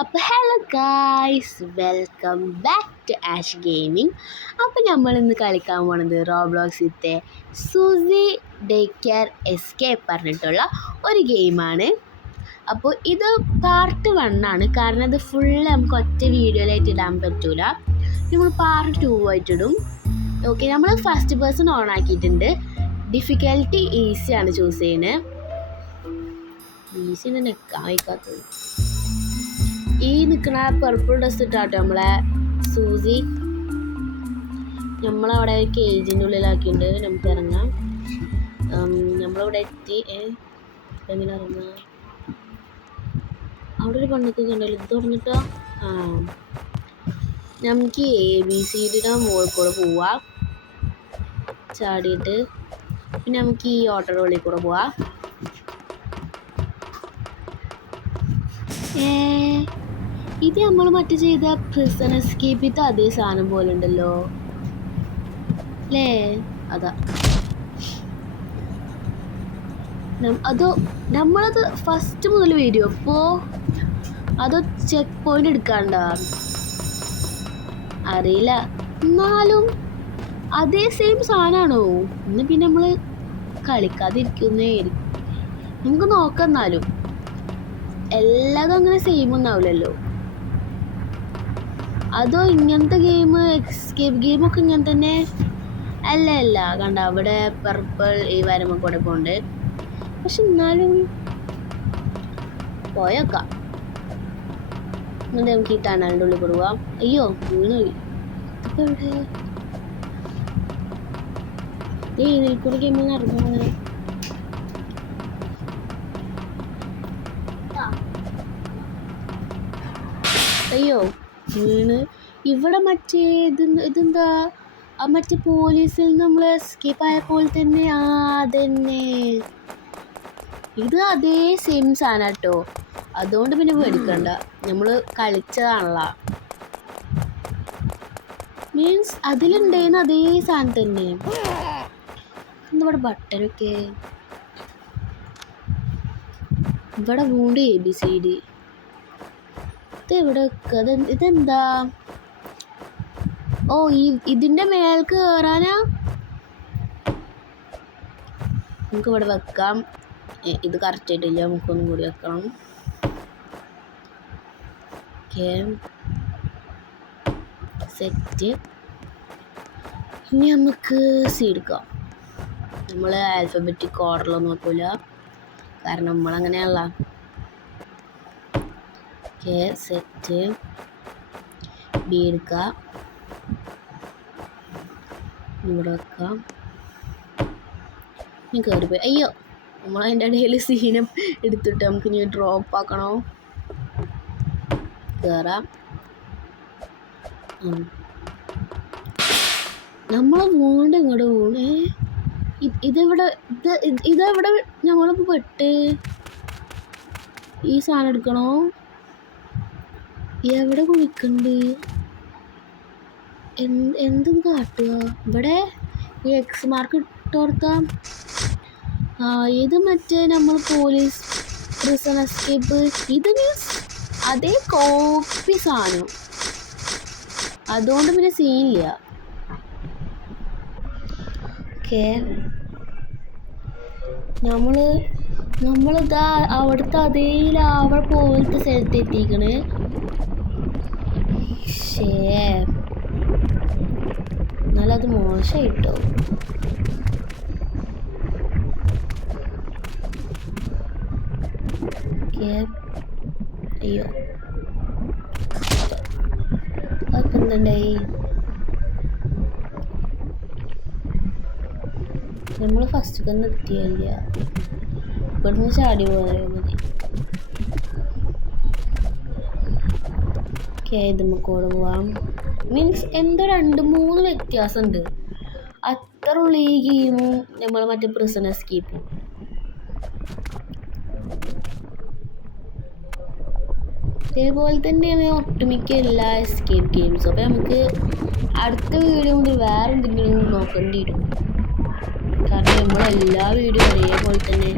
അപ്പോൾ hello guys, welcome back to Ash gaming. അപ്പോൾ നമ്മൾ ഇന്ന് കളിക്കാൻ പോണത് റോബ്ലോക്സിത്തെ സൂസി ഡേ കെയർ എസ്കേപ്പ് പറഞ്ഞിട്ടുള്ള ഒരു ഗെയിമാണ്. അപ്പോൾ ഇത് പാർട്ട് 1 ആണ്, കാരണം ഇത് ഫുള്ള് നമുക്ക് ഒറ്റ വീഡിയോയിലായിട്ട് ഇടാൻ പറ്റൂല. നമ്മൾ പാർട്ട് 2 ആയിട്ടിടും. ഓക്കെ, നമ്മൾ ഫസ്റ്റ് പേഴ്സൺ ഓൺ ആക്കിയിട്ടുണ്ട്. ഡിഫിക്കൽട്ടി ഈസിയാണ് ചൂസ് ചെയ്യുന്നത്. ഈസി നിൽക്കാൻ വയ്ക്കാത്തത്. ഈ നിൽക്കുന്ന പർപ്പിൾ ഡ്രസ് ഇട്ടാട്ടോ നമ്മളെ സൂസി. നമ്മളവിടെ കേജിൻ്റെ ഉള്ളിലാക്കിയിട്ടുണ്ട്. നമുക്ക് ഇറങ്ങാം. നമ്മളിവിടെ എത്തി. എങ്ങനെ ഇറങ്ങാം? അവിടെ ഒരു പണ്ടൊക്കെ കണ്ടല്ലോ. ഇത് തുറന്നിട്ടോ. നമുക്ക് ABCD മുകളിൽ കൂടെ പോവാം ചാടിയിട്ട്. പിന്നെ നമുക്ക് ഈ ഓട്ടോയുടെ ഉള്ളിൽ കൂടെ പോവാം. ഇത് നമ്മൾ മറ്റു ചെയ്ത പ്രിസൺ എസ്കേപ്പ് ചെയ്ത അതേ സാധനം പോലെ ഉണ്ടല്ലോ അല്ലേ? അതാ അതോ നമ്മളത് ഫസ്റ്റ് മുതൽ വരും. അപ്പോൾ അതോ ചെക്ക് പോയിന്റ് എടുക്കാണ്ട അറിയില്ല. എന്നാലും അതേ സെയിം സാധനമാണോ? ഇന്ന് പിന്നെ നമ്മൾ കളിക്കാതിരിക്കുന്നേ. നമുക്ക് നോക്കാം. എന്നാലും എല്ലാതും അങ്ങനെ സെയിം ഒന്നാവില്ലല്ലോ. അതോ ഇങ്ങനത്തെ ഗെയിം, എസ്കേപ്പ് ഗെയിമൊക്കെ ഇങ്ങനെ തന്നെ അല്ല കണ്ട അവിടെ പർപ്പിൾ ഈ വരമ്പ കൂടെ പോണ്ട്. പക്ഷെ എന്നാലും പോയേക്കാം. എന്നിട്ട് നമുക്ക് ഈ ടണലിൻ്റെ ഉള്ളിൽ കൂടെ പോവാം. അയ്യോ, വീണ് ഇതൊക്കെ എവിടെ? ഇതിൽ കൂടെ ഗെയിം നടന്നു. അയ്യോ, വീണ്. ഇവിടെ മറ്റേ ഇതെന്താ മറ്റേ പോലീസിൽ നിന്ന് നമ്മൾ എസ്കേപ്പ് ആയ പോലെ തന്നെ. അതന്നെ, ഇത് അതേ സെയിം സാധനം കേട്ടോ. അതുകൊണ്ട് പിന്നെ പേടിക്കണ്ട, നമ്മൾ കളിച്ചതാണല്ലോ. മീൻസ് അതിലുണ്ടായിരുന്ന അതേ സാധനം തന്നെ. ഇവിടെ ബട്ടനൊക്കെ ഇവിടെ വീണ്ടും ABCD. ഇതെവിടെ? ഇതെന്താ? ഓ, ഇതിൻ്റെ മേൽക്ക് കയറാനാ? നമുക്ക് ഇവിടെ വെക്കാം. ഇത് കറക്റ്റ് ആയിട്ടില്ല, നമുക്കൊന്നും കൂടി വെക്കണം. Okay, set. ഇനി നമുക്ക് സി എടുക്കാം. നമ്മൾ ആൽഫബറ്റിക് ഓർഡറിലൊന്നും നോക്കൂല, കാരണം നമ്മളങ്ങനെയല്ല. Okay, set. ബി എടുക്കാം, ഇവിടെ വെക്കാം. ഇനി കയറിപ്പോയി. അയ്യോ, നമ്മളതിൻ്റെ ഇടയിൽ സീനം എടുത്തിട്ട് നമുക്ക് ഇനി ഡ്രോപ്പ് ആക്കണോ? കയറാം. നമ്മളെ വീണ്ടും ഇങ്ങോട്ട് വീണേ. ഇതെവിടെ നമ്മളിപ്പോൾ പെട്ട് ഈ സാധനം എടുക്കണോ? എവിടെ കുളിക്കണ്ട്? എന്തും കാട്ടുക ഇവിടെ? ഈ X മാർക്ക് ഇട്ടോർത്താം. ഇത് മറ്റേ നമ്മൾ പോലീസ് പ്രിസൺ എസ്കേപ്പ്. ഇത് മീൻസ് അതേ കോപ്പി സാധനം. അതുകൊണ്ട് പിന്നെ സീനില്ല. ഓക്കെ, നമ്മളിതാ അവിടുത്തെ അതേ ലാവ പോലത്തെ സ്ഥലത്ത് എത്തിക്കണ്. എന്നാലും അത് മോശമായിട്ടോ. അയ്യോ, അതൊക്കെ എന്തുണ്ടായി? നമ്മൾ ഫസ്റ്റ് തന്നെ എത്തിയില്ല. ഇവിടുന്ന് ചാടി പോയാൽ മതി. ഇത് നമുക്കോടെ പോവാം. മീൻസ് എന്തോ 2-3 വ്യത്യാസമുണ്ട്. അത്ര ഉള്ള ഈ ഗെയിമും നമ്മൾ മറ്റേ പ്രിസൺ എസ്കേപ്പും. ഇതേപോലെ തന്നെയാണ് ഒട്ടുമിക്ക എല്ലാ എസ്കേപ്പ് ഗെയിംസും. അപ്പോൾ നമുക്ക് അടുത്ത വീഡിയോ മുതൽ വേറെ എന്തെങ്കിലും നോക്കേണ്ടി വരും, കാരണം നമ്മളെല്ലാ വീഡിയോ ഒരേപോലെ തന്നെ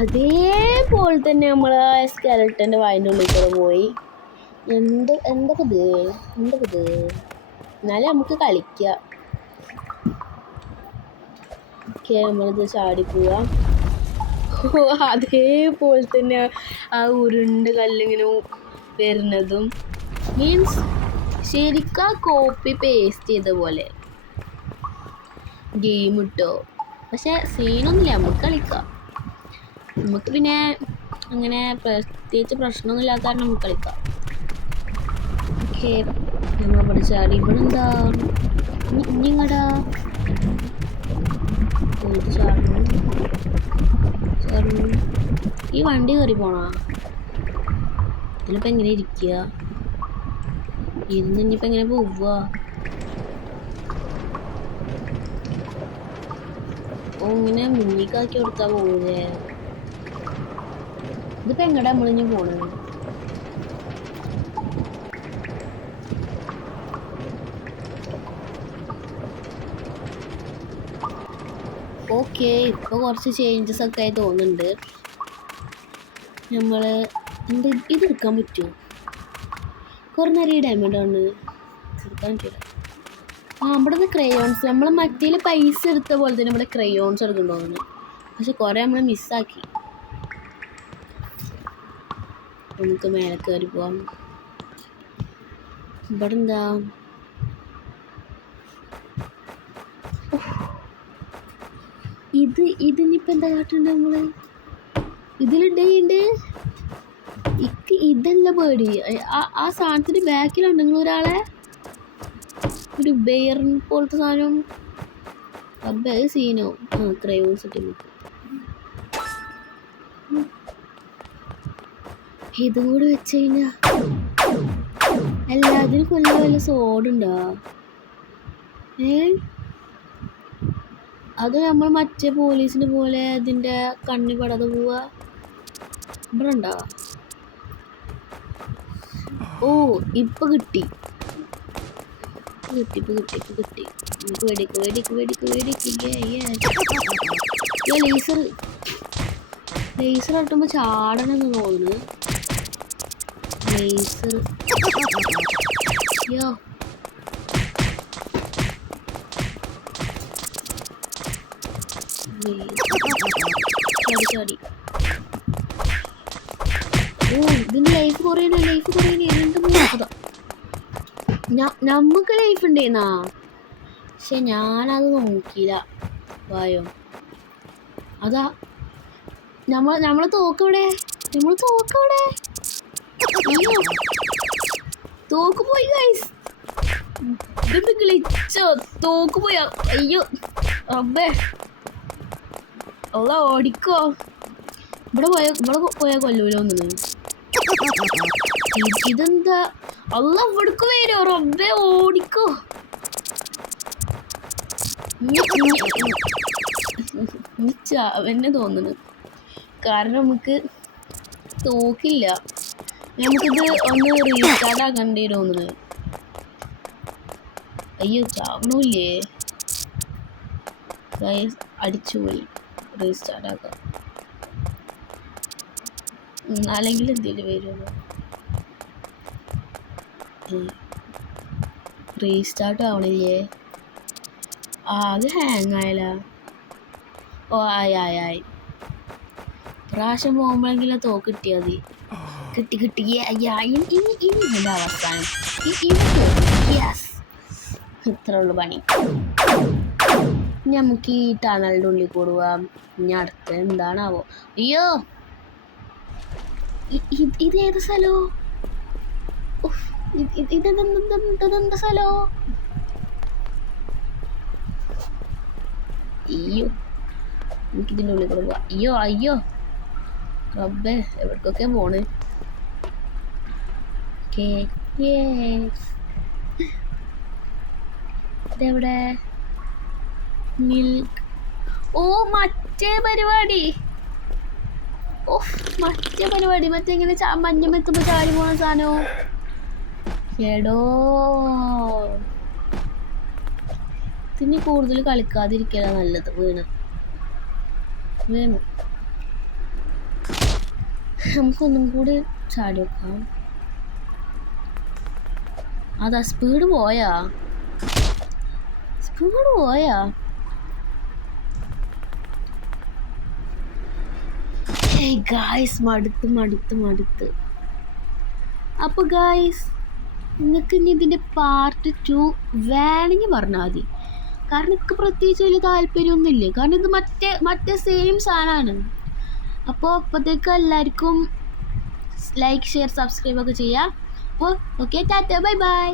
അതേപോലെ തന്നെ നമ്മൾ ആ സ്കെലട്ടൻ്റെ വായൻ്റെ ഉള്ളിൽ കൂടെ പോയി. എന്തൊക്കെ എന്നാലും നമുക്ക് കളിക്കാം. ഓക്കെ, നമ്മളിത് ചാടി പോവാം. അതേപോലെ തന്നെ ആ ഉരുണ്ട് കല്ലിങ്ങനെ വരുന്നതും മീൻസ് ശരിക്കും കോപ്പി പേസ്റ്റ് ചെയ്ത പോലെ ഗെയിം ഇട്ടോ. പക്ഷെ സീനൊന്നുമില്ല, നമുക്ക് കളിക്കാം. നമുക്ക് പിന്നെ അങ്ങനെ പ്രത്യേകിച്ച് പ്രശ്നമൊന്നും ഇല്ലാത്ത കാരണം നമുക്ക് കളിക്കാം. ഓക്കെ, നമ്മളിവിടെ ചാടി. ഇവിടെ എന്താ ഇനിങ്ങടാ ചാടണം. ഈ വണ്ടി കയറി പോണോ? ഇതിലിപ്പോൾ എങ്ങനെ ഇരിക്കുക? ഇനിയിപ്പോൾ എങ്ങനെ പോവുക? ഇങ്ങനെ മുന്നിക്കാക്കി കൊടുത്താൽ പോകൂലേ? ഇതിപ്പോൾ എങ്ങടാ നമ്മളിഞ്ഞ് പോണത്? ഓക്കെ, ഇപ്പോൾ കുറച്ച് ചേഞ്ചസ് ഒക്കെ ആയി തോന്നുന്നുണ്ട്. നമ്മൾ ഇതെടുക്കാൻ പറ്റുമോ? കുറേ നേരം ഈ ഡയമണ്ട് ആണ് എടുക്കാൻ പറ്റില്ല. ഇവിടെ നിന്ന് ക്രയോൺസ് നമ്മൾ മറ്റേൽ പൈസ എടുത്ത പോലെ തന്നെ ഇവിടെ ക്രയോൺസ് എടുക്കണ്ടോന്ന്. പക്ഷെ കുറേ നമ്മൾ മിസ്സാക്കി. നമുക്ക് മേലെ കയറി പോവാം. ഇവിടെ എന്താ ഇതിനിപ്പോൾ എന്താ കാട്ടുണ്ട്? നമ്മൾ ഇതിലുണ്ട് ഇതല്ല പേടി. ആ സാധനത്തിന് ബാക്കിലുണ്ട് ഒരാളെ, ഒരു ബെയറിൻ പോലത്തെ സാധനം. അബ്ബേ സീനോ. ക്രയോൺസ് ഇട്ട് ഇതും കൂടി വെച്ച് കഴിഞ്ഞാ എല്ലാത്തിനും കൊല്ലം വല്ല സോഡുണ്ടോ? അത് നമ്മൾ മറ്റേ പോലീസിന് പോലെ അതിൻ്റെ കണ്ണി പെടാതെ പോവാ. ഇവിടെ ഉണ്ടോ? ഓ, ഇപ്പൊ കിട്ടി. നമുക്ക് ലേസർ കിട്ടുമ്പോൾ ചാടണമെന്ന് തോന്നുന്നു. ലേസർ ചാടി. ഓ, ഇതിന് ലൈഫ് കുറയണേ. നമുക്ക് ലൈഫ് ഉണ്ടേന്നാ, പക്ഷെ ഞാനത് നോക്കിയില്ല. വായോ, അതാ നമ്മളെ തോക്കവിടെ. തോക്ക് പോയി ഗൈസ്. ഇത് ഗ്ലിച്ചോ? തോക്ക് പോയാ? അയ്യോ അബ്ബേ, അല്ല ഓടിക്കോ. ഇവിടെ പോയാ കൊല്ലൂലോന്ന്. ഇതെന്താ? അല്ല ഇവിടക്ക് വരോ? റബ്ബേ ഓടിക്കോ. ചാവന്നെ തോന്നുന്നു, കാരണം നമുക്ക് തോക്കില്ല. നമുക്കിത് ഒന്ന് റീസ്റ്റാർട്ട് ആക്കേണ്ടി തോന്നുന്നു. അയ്യോ ചാവണൂല്ലേ? അടിച്ചുപോയി. റീസ്റ്റാർട്ട് ആക്കാം, അല്ലെങ്കിൽ എന്തെങ്കിലും വരുമല്ലോ. റീസ്റ്റാർട്ട് ആവണില്ലേ? അത് ഹാങ് ആയല്ല. ഓ ആയി. പ്രാവശ്യം പോകുമ്പോഴെങ്കിലും തോക്ക് കിട്ടിയാൽ മതി. കിട്ടി. ഇനി ഇതിൻ്റെ അവസാനം യെസ്, ഇത്ര ഉള്ളു പണി. നമുക്ക് ഈ ടണലിൻ്റെ ഉള്ളിൽ കൂടുവാം. ഇനി അടുത്ത എന്താണാവോ? അയ്യോ, ഇതേത് സ്ഥലോ? ഇതെന്താ സ്ഥലോ? അയ്യോ, എനിക്കിതിൻ്റെ ഉള്ളിൽ കൂടെ പോവാം. അയ്യോ റബ്ബേ, എവിടേക്കൊക്കെ പോണ്? ഇതെവിടെ? മിൽക്ക്. ഓ, മറ്റേ പരിപാടി. മറ്റേ ഇങ്ങനെ മഞ്ഞമെത്തുമ്പോ ചാടി പോണ സാധനോ? എടോ, ഇതിന് കൂടുതൽ കളിക്കാതിരിക്കല നല്ലത്. വീണ് നമുക്കൊന്നും കൂടി ചാടി വെക്കാം. അതാ സ്പീഡ് പോയാ ഗായ്സ് മടുത്ത്. അപ്പോൾ ഗായ്സ് നിങ്ങൾക്ക് ഇനി ഇതിൻ്റെ പാർട്ട് 2 വേണമെങ്കിൽ പറഞ്ഞാൽ മതി. കാരണം എനിക്ക് പ്രത്യേകിച്ച് വലിയ താല്പര്യമൊന്നുമില്ല. കാരണം ഇത് മറ്റേ സെയിം സാധനമാണ്. അപ്പോൾ അപ്പോഴത്തേക്ക് എല്ലാവർക്കും ലൈക്ക് ഷെയർ സബ്സ്ക്രൈബ് ഒക്കെ ചെയ്യാം. അപ്പോൾ ഓക്കെ, ടാറ്റ, ബൈ ബൈ.